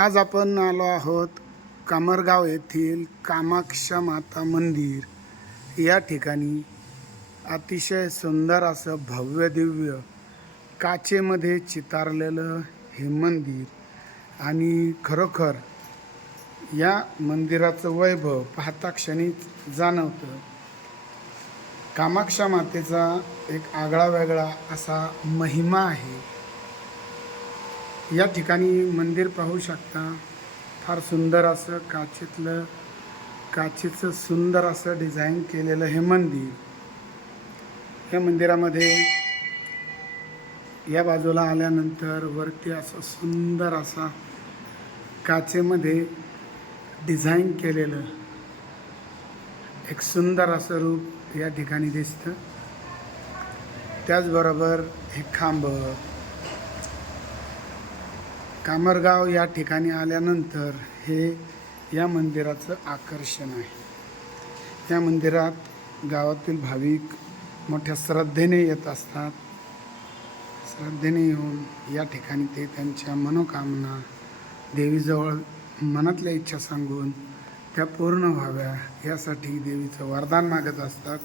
आज आपण आलो आहोत कामरगाव येथील कामाक्षा माता मंदिर या ठिकाणी. अतिशय सुंदर असं भव्य दिव्य काचेमध्ये चितारलेलं हे मंदिर आणि खरोखर या मंदिराचं वैभव पाहता क्षणीच जाणवतं. कामाक्षा मातेचा एक आगळा वेगळा असा महिमा आहे. या ठिकाणी मंदिर पाहू शकता. फार सुंदर असं काचेचं सुंदर असं डिझाईन केलेलं हे मंदिर. या मंदिरामध्ये या बाजूला आल्यानंतर वरती असं सुंदर असा काचेमध्ये डिझाईन केलेलं एक सुंदर असं रूप या ठिकाणी दिसतं. त्याचबरोबर हे खांब. कामरगाव या ठिकाणी आल्यानंतर हे या मंदिराचं आकर्षण आहे. या मंदिरात गावातील भाविक मोठ्या श्रद्धेने येत असतात. श्रद्धेने येऊन या ठिकाणी ते त्यांच्या मनोकामना देवीजवळ मनातल्या इच्छा सांगून त्या पूर्ण व्हाव्या यासाठी देवीचं वरदान मागत असतात.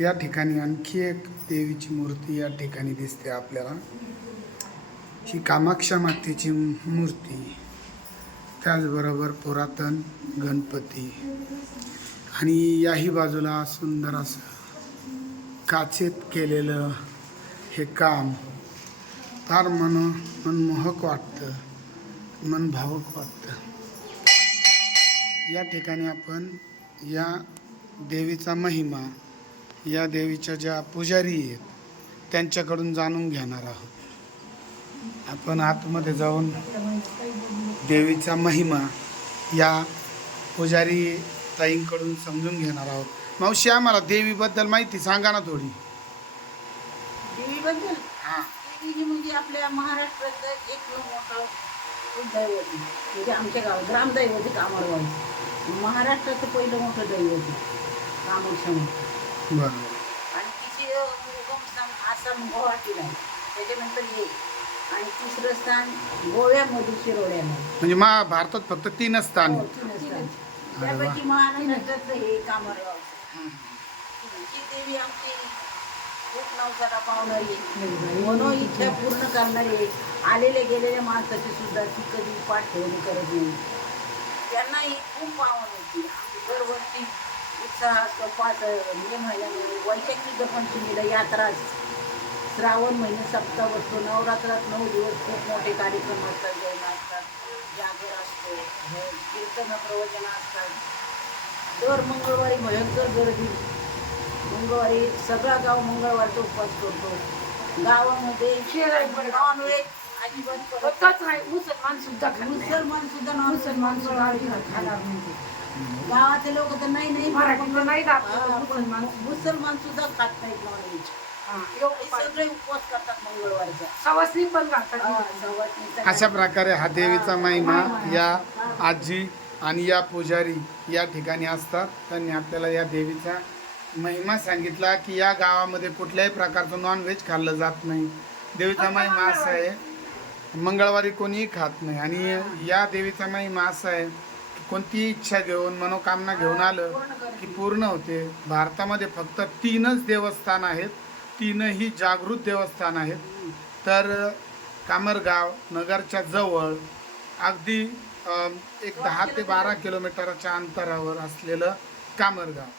या ठिकाणी आणखी एक देवीची मूर्ती या ठिकाणी दिसते आपल्याला. ही कामाक्षा मातेची मूर्ती. त्याचबरोबर पुरातन गणपती आणि याही बाजूला सुंदर असं काचेत केलेलं हे काम फार मनमोहक वाटतं, मन भावक वाटतं. या ठिकाणी आपण या देवीचा महिमा, या देवीच्या ज्या पुजारी आहेत त्यांच्याकडून जाणून घेणार आहोत. आपण आतमध्ये जाऊन देवीचा महिमा या पुजारी ताईंकडून समजून घेणार आहोत. मावशी, आम्हाला देवीबद्दल माहिती सांगा ना थोडी. देवीबद्दल देवी म्हणजे आपल्या महाराष्ट्राचं एक मोठं दैवत, म्हणजे आमच्या गावात ग्रामदैवत कामरगाव. महाराष्ट्राचं पहिलं मोठं दैवत कामाक्षा माता. बरोबर. आणि तिचे उगमस्थान आसाम गुवाहाटीला आहे. त्याच्यानंतर हे आणि तिसरं स्थान गोव्यामध्ये शिरोड्याला. म्हणजे भारतात फक्त 3 स्थान आहेत. त्यापैकी महाराष्ट्राचं हे कामरगाव. ही देवी आमची खूप नवसाला पावणारी, मनोइच्छा पूर्ण करणारी, आलेल्या गेलेल्या माणसाची सुद्धा ती कधी पाठ ठेवणी करत नाही. त्यांनाही खूप पावन होती. दरवर्षी उत्साह असतो. 5 मे महिन्यामध्ये वैशाख शुद्ध पंचमीला यात्रा असते. श्रावण महिने सप्ताह बसतो. नवरात्रात 9 दिवस खूप मोठे कार्यक्रम असतात. जैन असतात, जागर असतो, कीर्तन प्रवचन असतात. दर मंगळवारी भयंकर गर्दी. मंगळवारी सगळा गाव मंगळवारचा उपवास करतो. गावामध्ये नॉनव्हेज अजिबात होतच नाही. मुसलमान सुद्धा मुसलमान खाणार नाही. गावातले लोक तर नाही मुसलमान सुद्धा खात नाहीत नॉनव्हेज. सगळे उपवास करतात मंगळवारचा. सवासनी पण घालतात. अशा प्रकारे हा देवीचा महिमा या आजी आणि या पुजारी या ठिकाणी असतात. त्यांनी आपल्याला या देवीचा महिमा सांगितला की या गावामध्ये कुठल्याही प्रकारचं नॉनव्हेज खाल्लं जात नाही. देवीचा महिमा असा आहे, मंगळवारी कोणीही खात नाही. आणि या देवीचा महिमा असा आहे की कोणतीही इच्छा घेऊन मनोकामना घेऊन आलं की पूर्ण होते. भारतामध्ये फक्त 3च देवस्थान आहेत. 3ही जागृत देवस्थान आहेत. तर कामरगाव नगरच्या जवळ अगदी एक 10 ते 12 किलोमीटरच्या अंतरावर असलेलं कामरगाव